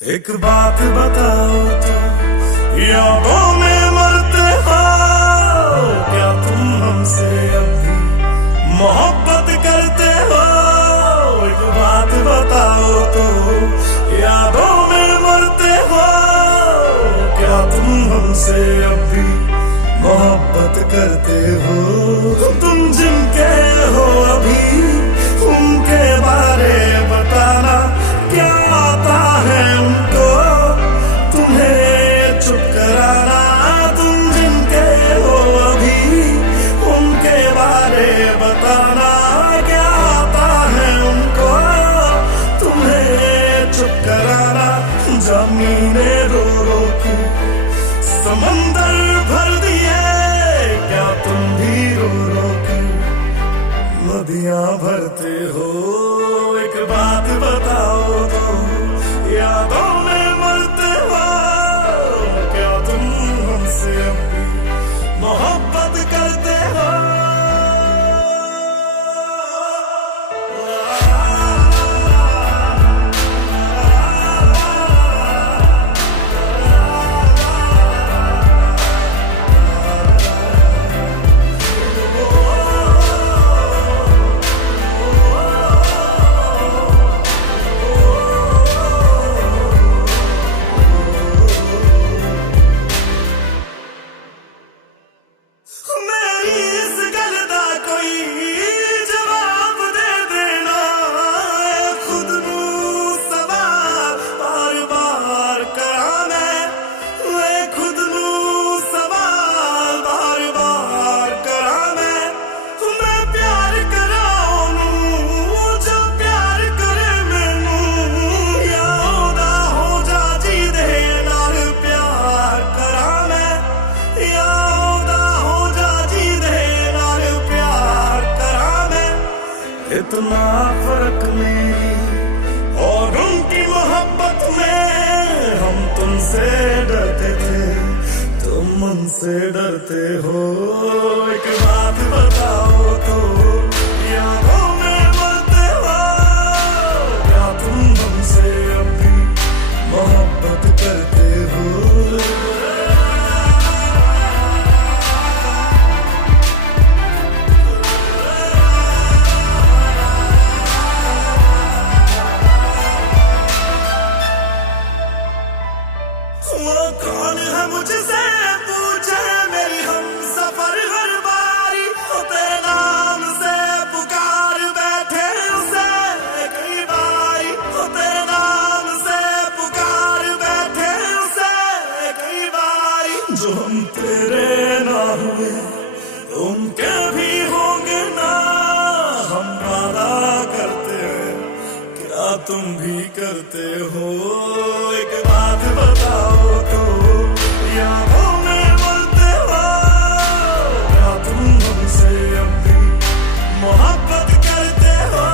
एक बात बताओ तो, यादों में मरते हो क्या तुम हमसे अब भी मोहब्बत करते हो? एक बात बताओ तो, यादों में मरते हो क्या तुम हमसे अब भी मोहब्बत करते हो? तुम जिनके हो अभी उनके बारे बताना, क्या आता है उनको तुम्हें चुप कराना? तुम जिनके हो अभी उनके बारे बताना, क्या आता है उनको तुम्हें चुप कराना? जमीने रो रो के समंदर भर दिए, क्या तुम भी रो रो के नदियां भरते हो? एक बात बताओ तो, यादों में मरते हो क्या तुम हमसे अब भी मोहब्बत करते हो? इतना फर्क मेरी और उनकी मोहब्बत में, हम तुमसे डरते थे तुम उनसे डरते हो। एक बात बताओ तो, यादों में मरते हो क्या तुम हमसे अब भी मोहब्बत करते हो? वो कौन है मुझसे पूछे मेरी हम सफर हर बारी, तेरे नाम से पुकार बैठे उसे कई बारी, तेरे नाम से पुकार बैठे उसे कई बारी। जो हम तेरे ना हुए उनके भी होंगे ना, हम वादा करते हैं क्या तुम भी करते हो? एक बात बताओ तो, यादों में मरते हो क्या तुम हमसे अब भी मोहब्बत करते हो?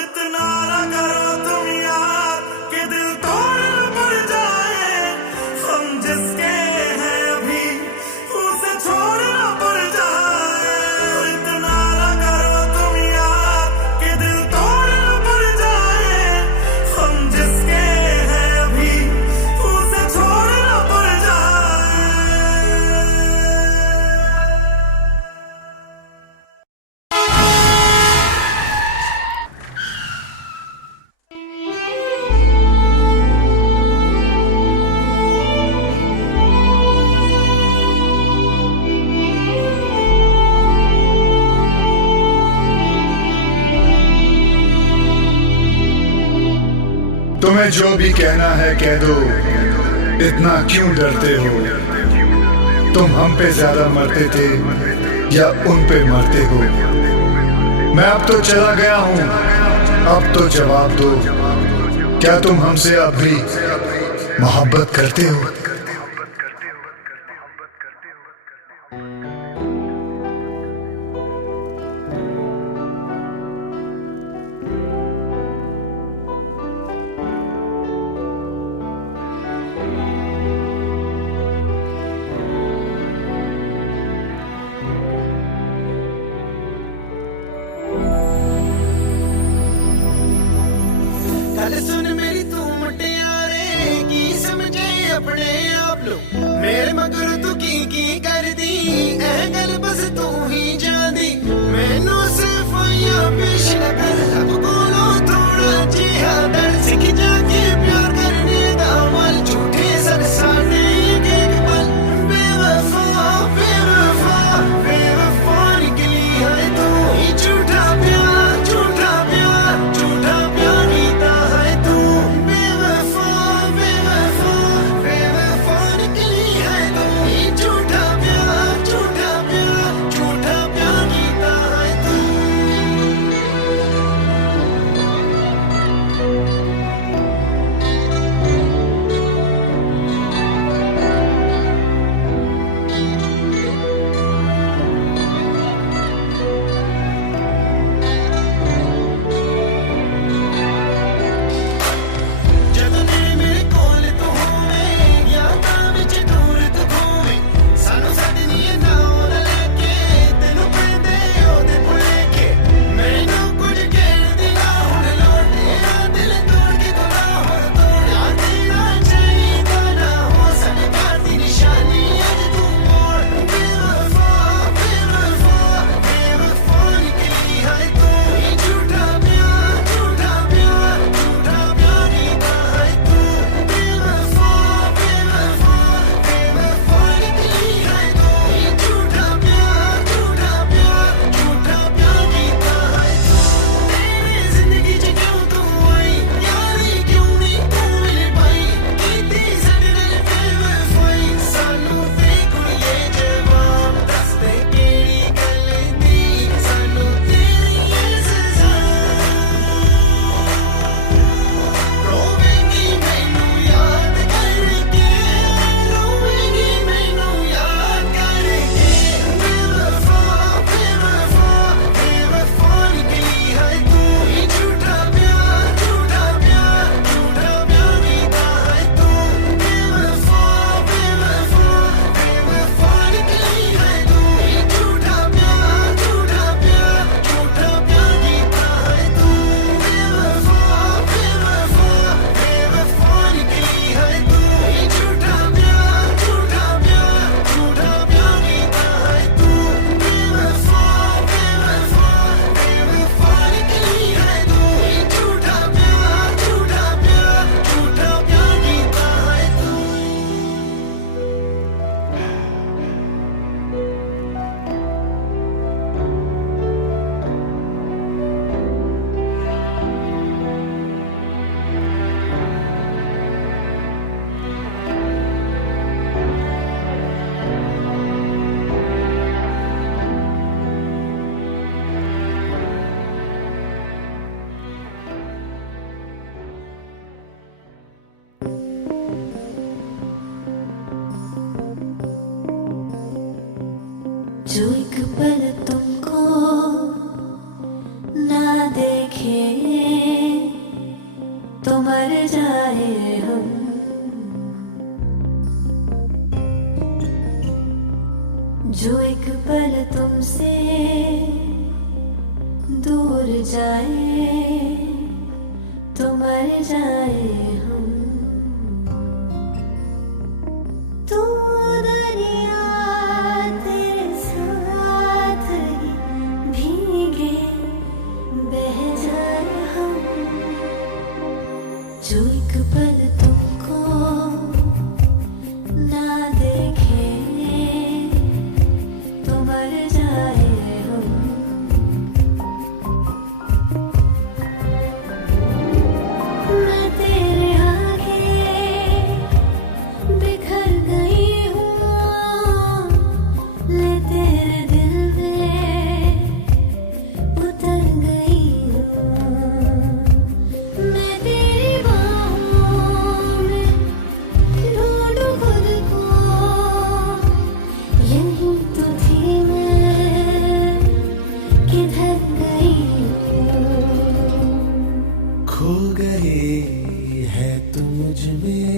इतना ना करो तुम यार कि दिल तोड़ पड़ जाए, हम जिसके हैं अभी उसे छोड़ना पड़ जाए। इतना ना करो तुम यार कि दिल तोड़ पड़ जाए, हम जिसके हैं अभी उसे छोड़ना पड़ जाए। तुम्हें जो भी कहना है कह दो, इतना क्यों डरते हो? तुम हम पे ज्यादा मरते थे या उन पे मरते हो? मैं अब तो चला गया हूँ, अब तो जवाब दो, क्या तुम हमसे अब भी मोहब्बत करते हो? सुन मेरी तू मुटियारे की समझे अपने आप लो मेरे मगर तू की कर दी ऐ गल बस तू ही जानी मैनू सिर्फ या पेश न कर अब बोलो थोड़ा जिहा दर सीख जाके प्यार करने दा मल झूठे सर साडे एक पल बेवफा बेवफा बेवफा निकली है तू ही झूठा प्यार झूठा प्यार झूठा प्यार कीता है तू बेवफा बेवफा बेवफा निकली है तू ही झूठा प्यार झूठा प्यार झूठा प्यार कीता है तू ਜਦੋਂ ਨੇੜੇ ਮੇਰੇ ਕੋਲ ਤੂੰ ਹੋਵੇਂ ਯਾਦਾਂ ਵਿੱਚ ਦੂਰ ਤੂੰ ਖੋਵੇਂ ਸਾਨੂੰ ਸੱਜਣੀ ਨਾ ਉਹ ਲੈ ਕੇ ਤੈਨੂੰ ਪੈਂਦੇ ਉਹਦੇ ਭੁਲੇਖੇ ਮੈਨੂੰ ਕੁਝ ਕਹਿਣ ਦੀ ਨਾ ਹੁਣ ਲੋਟਿਆ ਦਿਲ ਤੋੜ ਕੇ ਦੁਆ ਹੋਰ ਤੋੜਿਆ ਤੇਰਾ ਚਾਹੀਦਾ ਨਾ ਹੋ ਸਕਦਾ ਦੀ ਨਿਸ਼ਾਨੀ ਅੱਜ ਤੂੰ ਮੋੜ ਬੇਵਫਾ ਬੇਵਫਾ ਬੇਵਫਾ ਨਿਕਲੀ ਹੈ ਤੂੰ ਹੀ ਝੂਠਾ ਪਿਆਰ ਝੂਠਾ ਪਿਆਰ ਝੂਠਾ ਪਿਆਰ ਕੀਤਾ ਹੈ ਤੂੰ ਬੇਵਫਾ ਬੇਵਫਾ ਬੇਵਫਾ ਨਿਕਲੀ ਹੈ ਤੂੰ ਹੀ ਝੂਠਾ ਪਿਆਰ ਝੂਠਾ ਪਿਆਰ ਝੂਠਾ ਪਿਆਰ ਕੀਤਾ ਹੈ ਤੂੰ ਤੇਰੀ ਜ਼ਿੰਦਗੀ 'ਚ ਕਿਉਂ ਤੂੰ ਆਈ ਯਾਰੀ ਕਿਉਂ ਨਹੀਂ ਤੂੰ ਮਿਲ ਪਾਈ ਕੀਤੀ ਸਾਡੇ ਨਾਲ ਬੇਵਫਾਈ ਸਾਨੂੰ ਤੇ ਕੁੜੀਏ ਜਵਾਬ ਦੱਸ ਦੇ ਕਿਹੜੀ ਗੱਲ ਦੀ ਸਾਨੂੰ ਤੇਰੀ ਇਹ ਸਜ਼ਾ ਰੋਵੇਂਗੀ ਮੈਨੂੰ ਯਾਦ ਕਰਕੇ ਰੋਵੇਂਗੀ ਮੈਨੂੰ ਯਾਦ ਕਰਕੇ ਬੇਵਫਾ ਬੇਵਫਾ ਬੇਵਫਾ ਨਿਕਲੀ ਹੈ ਤੂੰ ਹੀ ਝੂਠਾ ਪਿਆਰ ਝੂਠਾ ਪਿਆਰ ਝੂਠਾ ਪਿਆਰ ਕੀਤਾ ਹੈ ਤੂੰ ਬੇਵਫਾ ਬੇਵਫਾ ਬੇਵਫਾ ਨਿਕਲੀ ਹੈ ਤੂੰ ਹੀ ਝੂਠਾ ਪਿਆਰ ਝੂਠਾ ਪਿਆਰ ਝੂਠਾ ਪਿਆਰ ਕੀਤਾ ਹੈ ਤੂੰ ਬੇਵਫਾ ਬੇਵਫਾ ਬੇਵਫਾ ਨਿਕਲੀ ਹੈ ਤੂੰ ਹੀ ਝੂਠਾ ਪਿਆਰ ਝੂਠਾ ਪਿਆਰ ਝੂਠਾ ਪਿਆਰ ਕੀਤਾ ਹੈ ਤੂੰ ਬੇਵਫਾ ਬੇਵਫਾ ਬੇਵਫਾ ਨਿਕਲੀ ਹੈ ਤੂੰ ਹੀ ਝੂਠਾ ਪਿਆਰ ਝੂਠਾ ਪਿਆਰ ਝੂਠਾ ਪਿਆਰ ਕੀਤਾ ਹੈ ਤੂੰ जो एक पल तुमको ना देखे तो मर जाए हम जो एक पल तुमसे दूर जाए तो मर जाए हम तू दरिया तेरे साथ ही भीगे बह जाए हम जो एक पल तुमको ना देखे तो मर जाए हम मैं तेरे आगे बिखर गई हूँ ले तेरे दिल में उतर गई हूँ मैं तेरी बाहों में ढूंढूं खुद को यहीं तो थी मैं किधर गई हूँ खो गई है तू मुझ में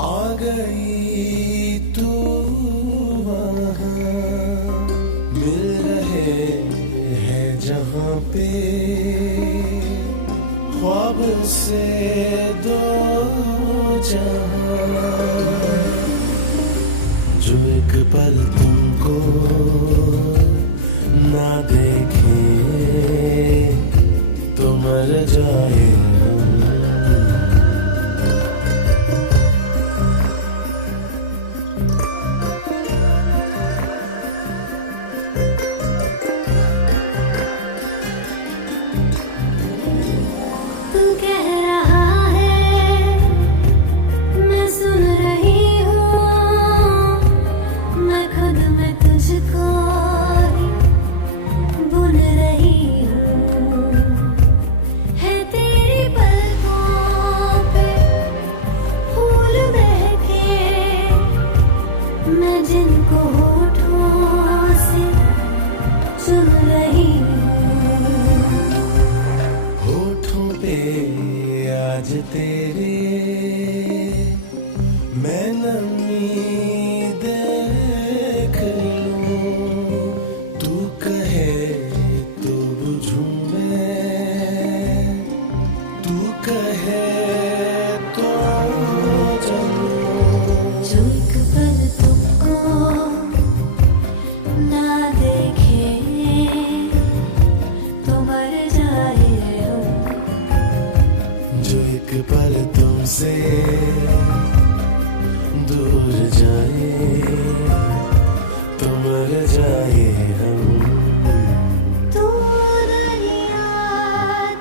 आ गई तू वहाँ मिल रहे हैं जहाँ पे ख्वाब से दो जहां, जो एक पल तुमको ना देखे तो मर जाए। तू कह रहा है मैं सुन रही हूँ, मैं खुद में तुझको बुन रही हूँ। है तेरी पलकों पे फूल महके, मैं जिनको होठों से चुन रही हूँ। होठों पे आज तेरे मैं नमी देख लूं, तू कहे तो बुझूं मैं, तू कहे तो चलूं। जो एक पल तुमको ना देखे तो मर जाए हम। जो एक पल तुमसे दूर जाए तो मर जाए हम। तू दरिया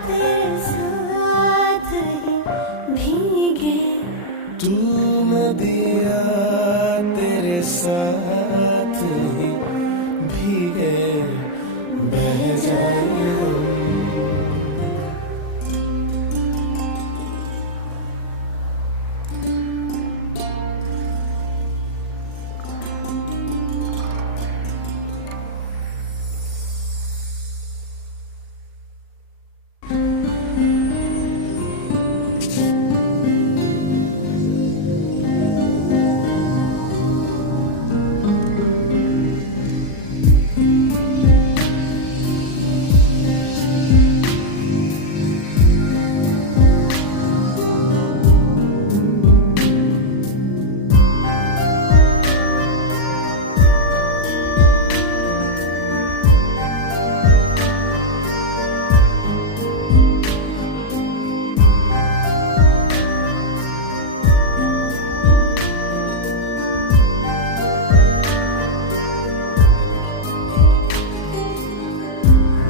तेरे साथ ही भीगे, तू नदिया तेरे साथ ही भीगे बह जाए हम।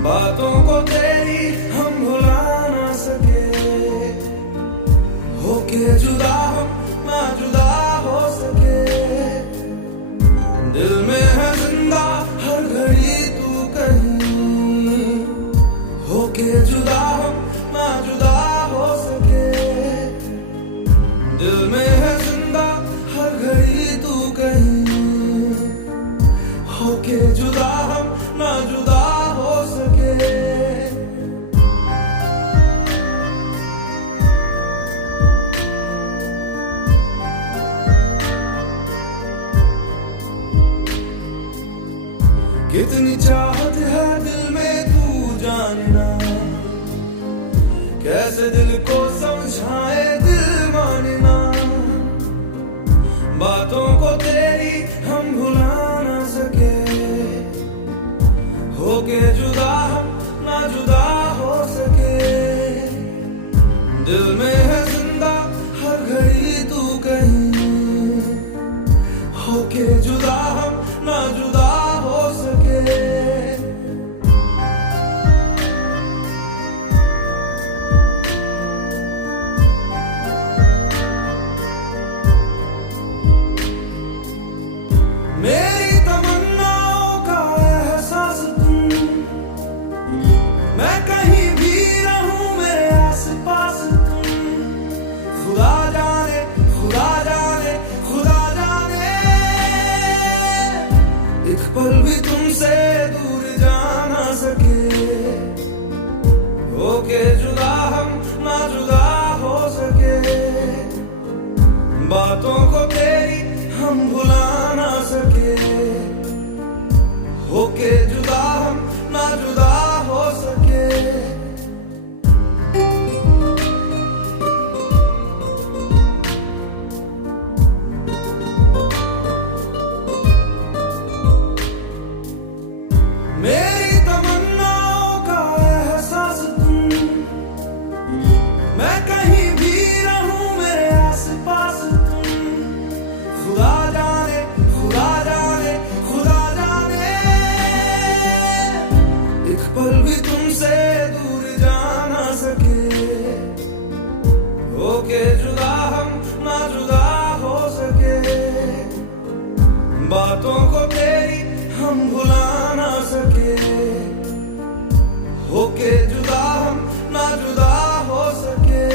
बातों को तेरी हम भुला ना सके, होके जुदा हम ना जुदा हो सके। दिल में है जिंदा हर घड़ी तू कहीं, होके जुदा हम ना जुदा हो सके। दिल में है जिंदा हर घड़ी तू कहीं, होके जुदा हम ना जुदा हो सके। कितनी चाहत है दिल में तू जानना, कैसे दिल को समझाए दिल मानना। बातों को तेरी हम भुला ना सके, होके जुदा हम ना जुदा हो सके। दिल में है जिंदा हर घड़ी तू कहीं, होके जुदा हम ना जुदा हो सके। मेरी तमन्नाओं का एहसास तुम, मैं कहीं भी रहूं मेरे आस पास तुम। खुदा जाने खुदा जाने खुदा जाने, एक पल भी तुमसे दूर जा ना सके। होके जुदा हम ना जुदा हो सके। बातों को तेरी हम भुला ना सके, होके जुदा हम ना जुदा हो सके। तुमसे दूर जा ना सके, होके जुदा हम ना जुदा हो सके, बातों को तेरी हम भुला ना सके, होके जुदा हम ना जुदा हो सके।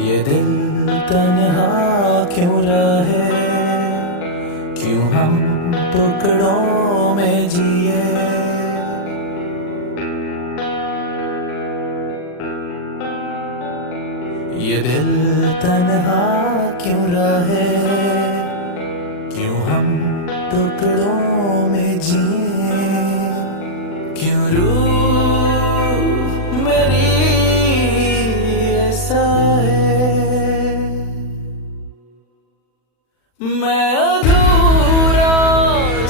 ये दिल तन्हा क्यों रहे, क्यों हम टुकड़ों में जिए। ये दिल तन्हा क्यों रहे, क्यों हम टुकड़ों में जिए। क्यों रूह मेरी ऐसा है, मैं अधूरा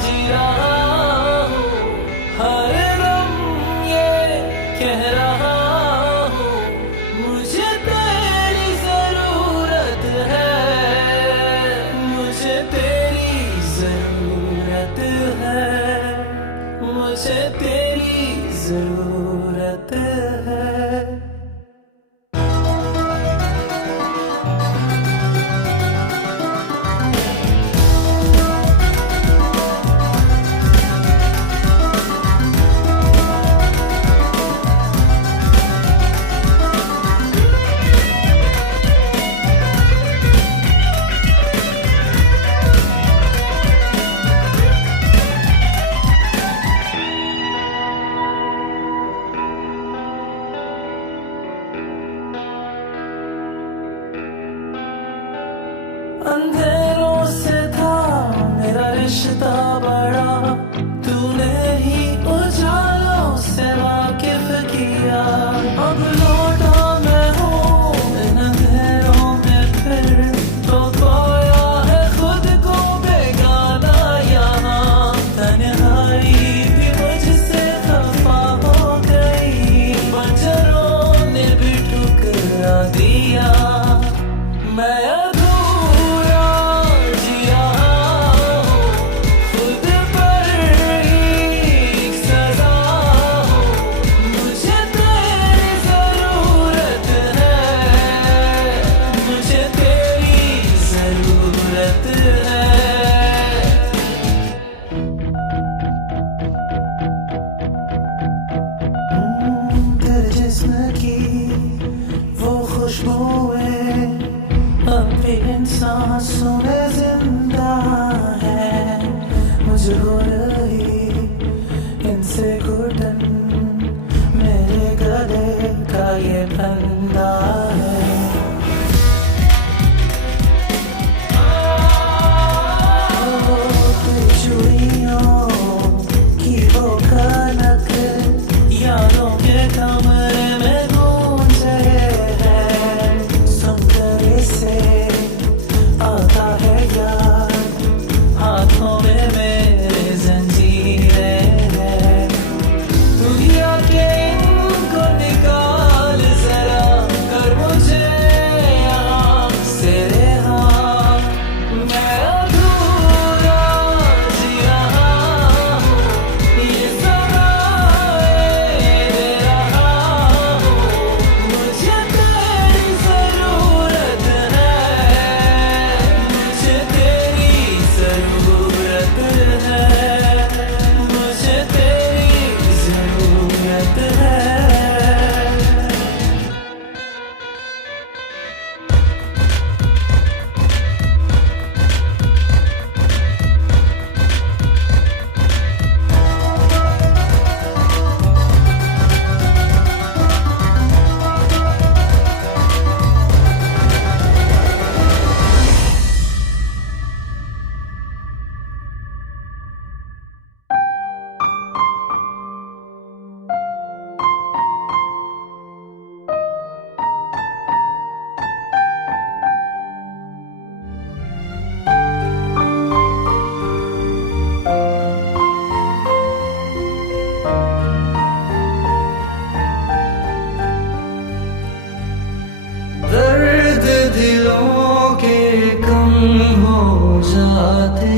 जी रहा हूँ, हर दम ये कह रहा हूँ, मुझे तेरी जरूरत है, मुझे तेरी जरूरत है, मुझे तेरी जरूरत है। अंधेरों से था मेरा रिश्ता बड़ा, तूने ही उजालों से वाकिफ किया। अब लौटा मैं हूँ इन अंधेरों में फिर, तो खोया है खुद को बेगाना यहाँ। तन्हाई भी मुझसे खफा हो गई, बंजरों ने भी ठुकरा दिया। मैं वो खुशबुएं अब भी इन सांसों में जिंदा है, मुझे हो रही इनसे घुटन, मेरे गले का ये फंदा है। चूड़ियों की वो खनक यारों के कमरे में गूंज रहे हैं, सुनकर इसे आता है यार, हाथों में मेरे जाते,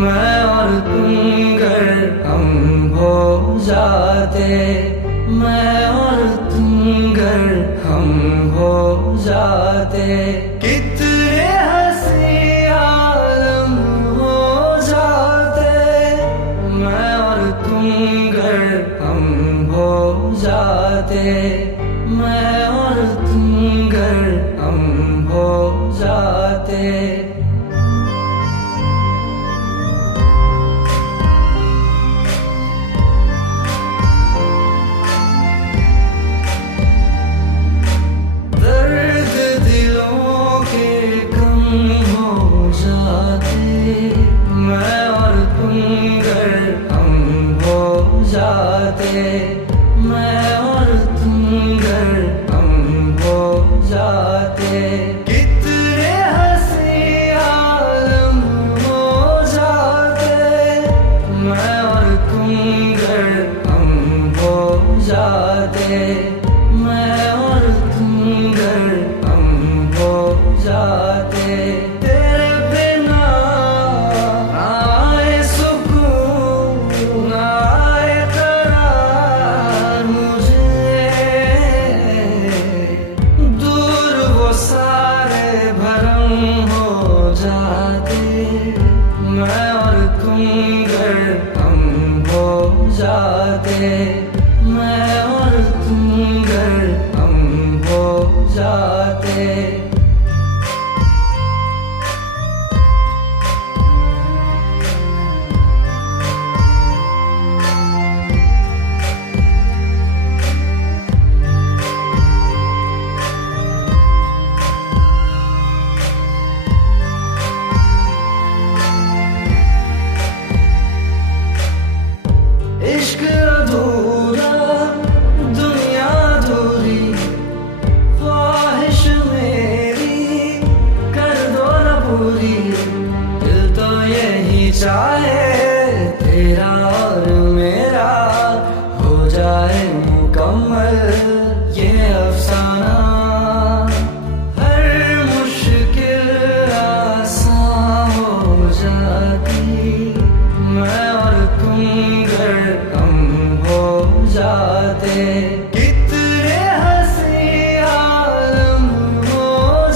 मैं और तुम गर हम हो जाते, मैं और तुम गर हम हो जाते, कितने हंसी आलम हो जाते, मैं और तुम गर हम हो जाते, मैं और तुम गर हम हो जाते। दर्द दिलों के कम हो जाते, मैं और तुम गर हम हो जाते, मैं और तुम गर हम हो जाते, कितने हंसी आलम हो जाते, मैं और तुम गर हम हो जाते, मैं और तुम गर हम हो जाते। तेरे बिना आए सुकून आए करार मुझे, दूर वो सारे भरम हो जाते, मैं और तुम गर हम हो जाते, मैं और तुम गर हम हो जाते। इश्क अधूरा दुनिया अधूरी, ख्वाहिश मेरी कर दो न पूरी, दिल तो यही चाहे तेरा और मेरा हो जाए मुकम्मल ये अफसाना, हर मुश्किल आसान हो जाती, मैं और तुम गर हम हो जाते, कितने हंसी आलम हो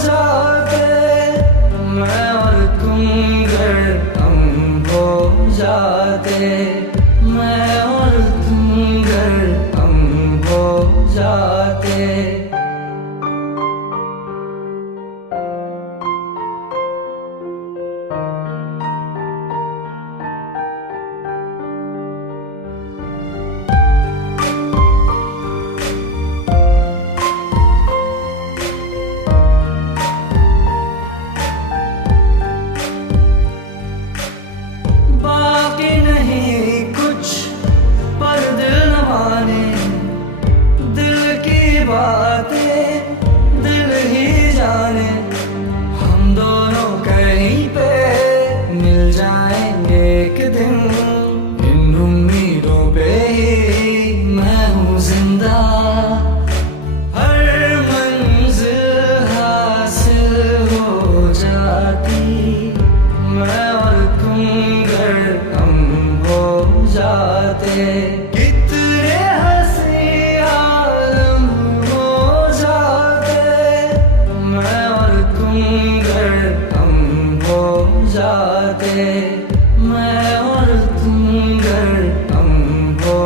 जाते, मैं और तुम गर हम हो जाते, मैं और तुम गर हम हो जाते। बाकी नहीं कुछ पर दिल न माने, दिल की बातें दिल ही जाने, हम दोनों कहीं पे मिल जाएंगे एक दिन, इन उम्मीदों पे ही मैं हूँ जिंदा, हर मंजिल हासिल हो जाती, मैं और तुम गर हम हो जाते, कितने हंसी आलम हो जाते, मैं और तुम गर हम हो जाते, मैं और तुम गर हम हो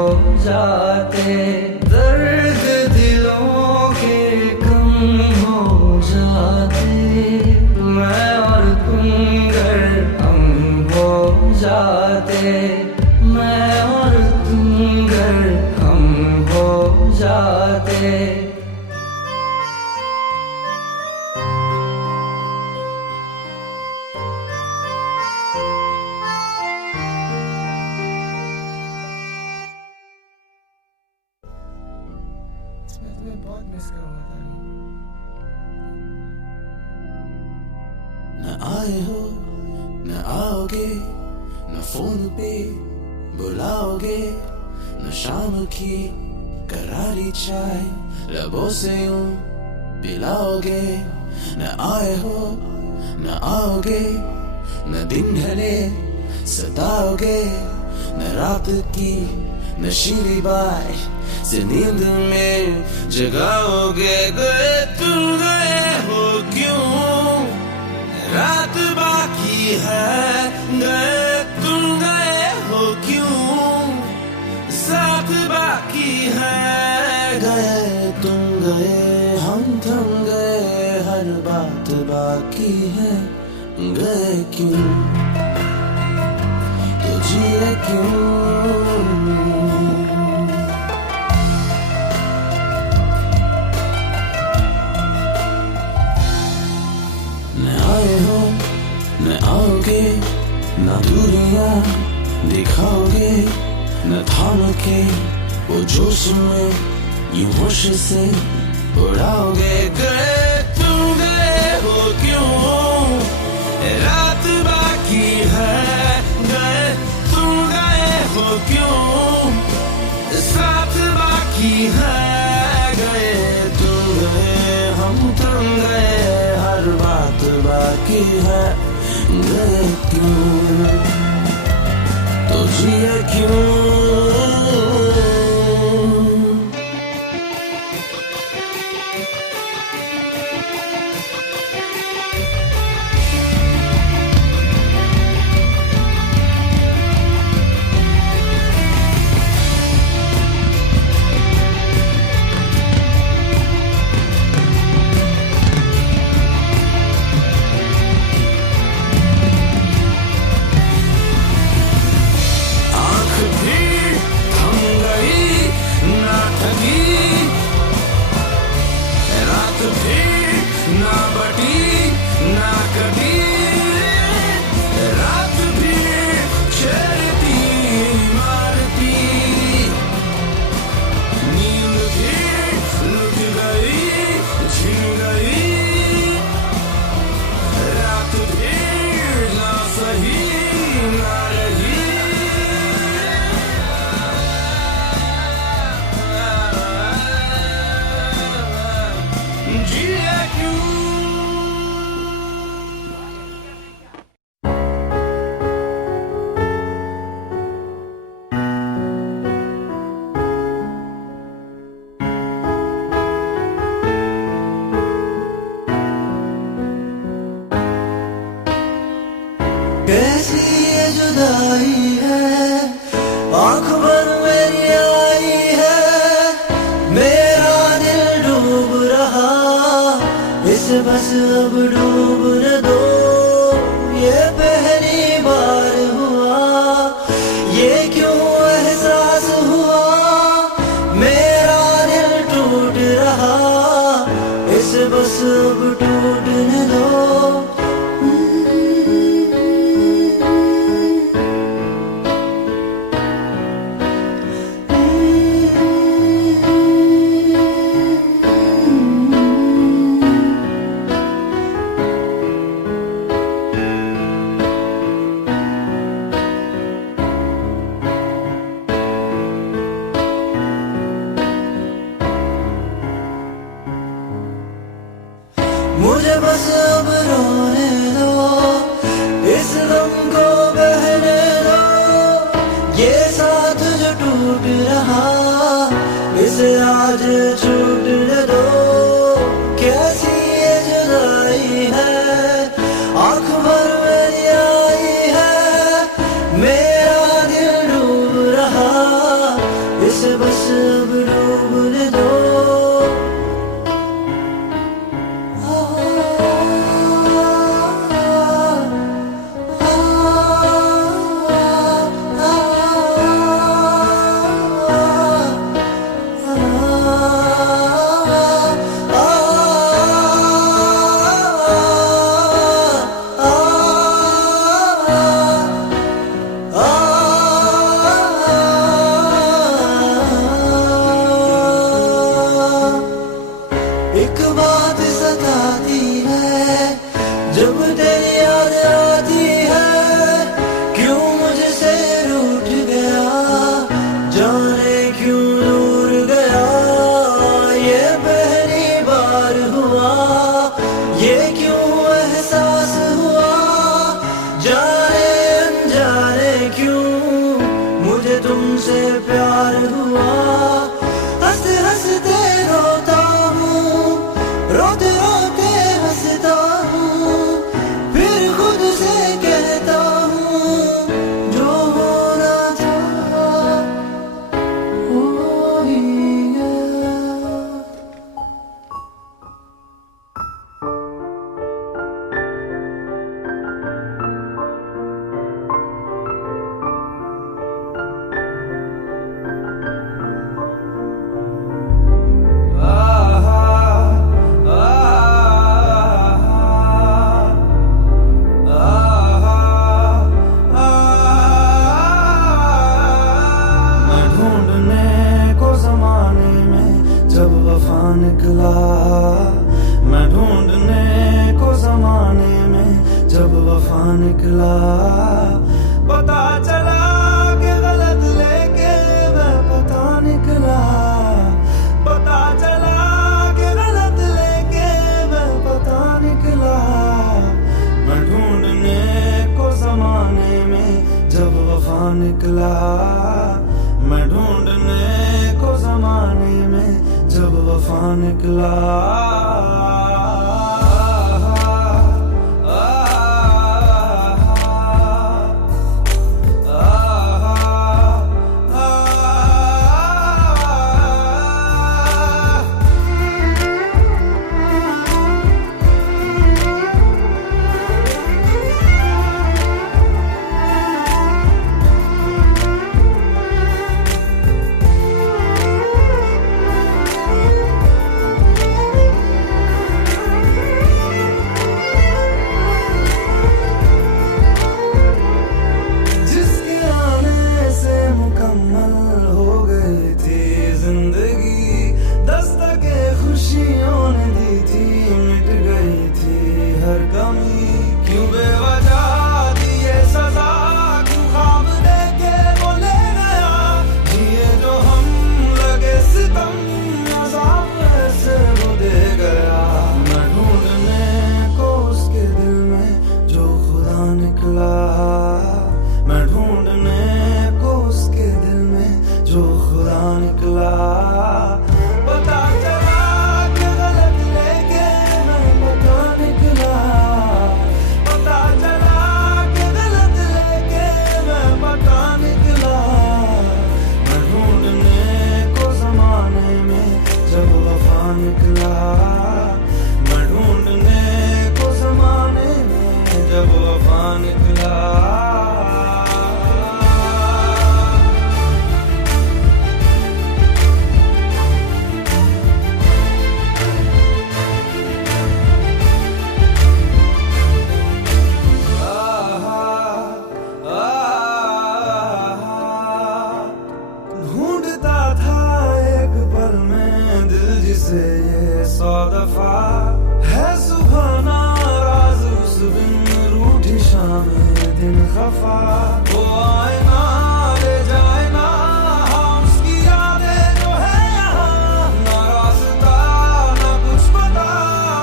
जाते। दर्द दिलों के कम हो जाते, मैं और तुम गर हम हो जाते, मैं और तुम गर हम हो जाते। मैं तुम्हें बहुत मिस करूंगा तानी। न आए हो न आओगे, न फोन पे बुलाओगे, न शाम की करारी चाय लबों से यूं पिलाओगे। न आए हो न आओगे, न दिन ढले सताओगे, न रात की नशीली बाय से नींद में जगाओगे। गए तुम गए हो क्यों, रात बाकी है। गए तुम गए हो क्यों, साथ बाकी है। गए तुम गए हम थम गए, हर बात बाकी है। गए क्यों तो जिए क्यों। न आए हो न आओगे, न दूरियां दिखाओगे, न थाम के वो जोश में यूं होश से उड़ाओगे। गए तुम गए हो क्यों, रात बाकी है। गए तुम गए हो क्यों, साथ बाकी है। गए तुम गए हम थम गए, हर बात बाकी है। गए क्यों तो जिए क्यों। कैसी ये जुदाई है, आँख भर मेरी आई है। मेरा दिल डूब रहा, इसे बस अब डूब न दो। ये पहली बार हुआ, ये क्यों एहसास हुआ। मेरा दिल टूट रहा, इसे बस अब टूट न दो। मुझे बस अब रोने दो, इस गम को बहने दो। ये साथ जो टूट रहा, इसे आज छूट न दो। कैसी ये जुदाई है, आँख भर मेरी आई है। मेरा दिल डूब रहा, इसे बस अब डूब न दो। एक बात सताती है, जब तेरी याद आती है। क्यों मुझसे रूठ गया, जाने क्यों दूर गया। ये पहली बार हुआ, ये क्यों एहसास हुआ। जब वफा निकला, पता चला कि गलत लेके मैं पता निकला, पता चला कि गलत लेके मैं पता निकला। मैं ढूंढने को जमाने में जब वफा निकला, मैं ढूंढने को जमाने में जब वफा निकला। क्यों बेवजह दिए सजा, क्यों ख्वाब देके वो ले गया, जिए जो हम लगे सितम, अज़ाब ऐसे वो दे गया। मैं ढूंढने को उसके दिल में जो खुदा निकला, मैं ढूंढने को उसके दिल में जो खुदा निकला। पता चला कि गलत लेके मैं पता निकला, पता चला कि गलत लेके मैं पता निकला। मैं ढूंढने को जमाने में जब वफा निकला, मैं ढूंढने को जमाने में जब वफा निकला। ढूंढता था एक पल में दिल जिसे ये 100 दफा, है सुबह नाराज उस दिन रूठी शामें दिन खफा। वो आए ना ले जाए ना हाँ उसकी यादें जो है यहाँ, ना रास्ता ना कुछ पता,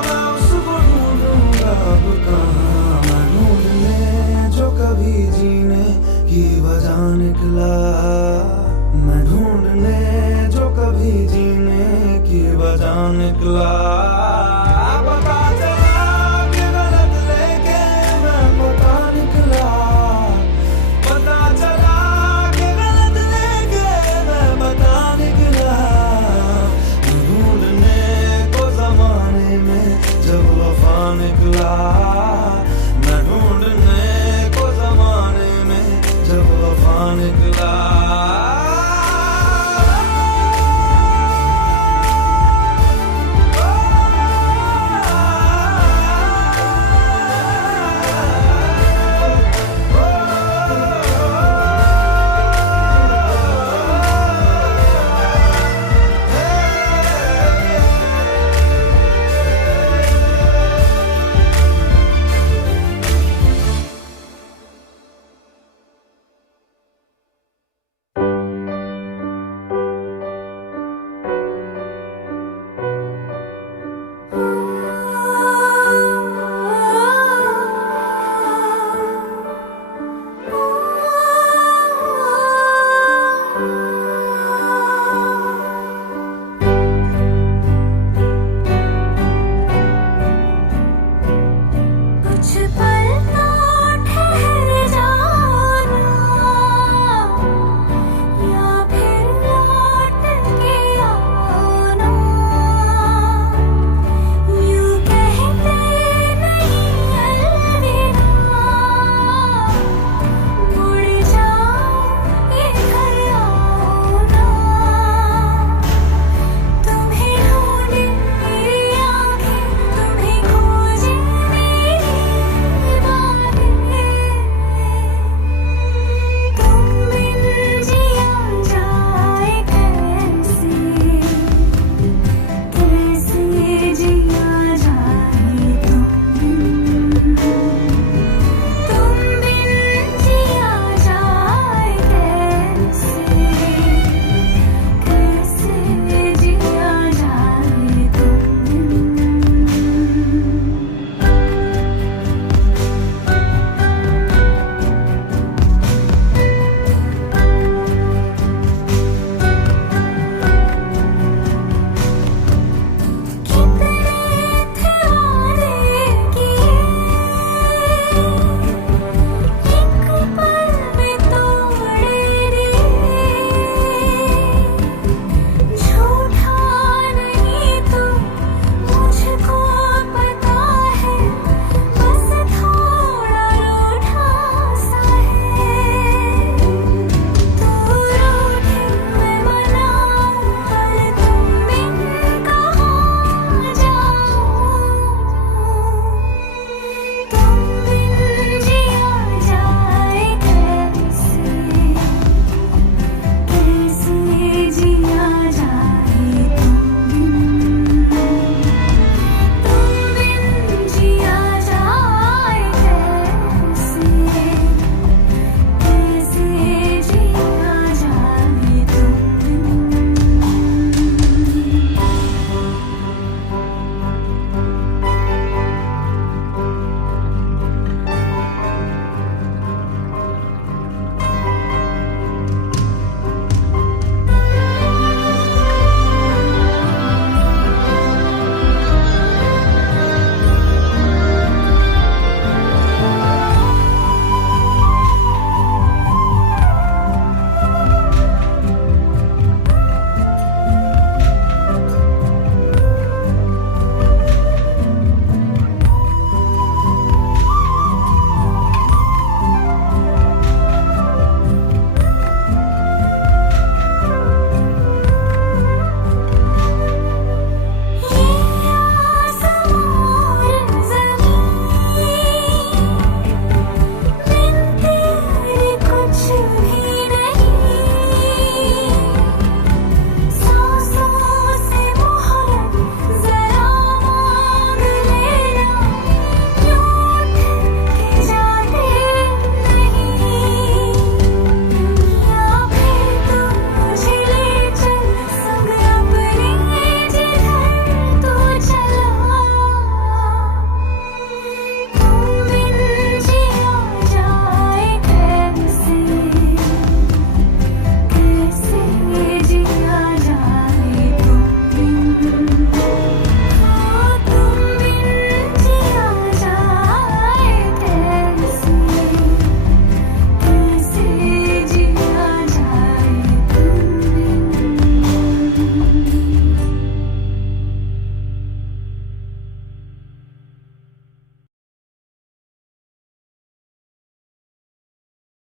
मैं उसको ढूंढूंगा अब कहाँ। मैं ढूंढने जो कभी जीने की वजह निकला, मैं ढूंढने जो कभी जीने की वजह निकला। पता चला कि गलत लेके मैं पता निकला, पता चला कि गलत लेके मैं पता निकला। ढूंढने को जमाने में जब वफा निकला, मैं ढूंढने को जमाने में जब वफा निकला। कुछ पल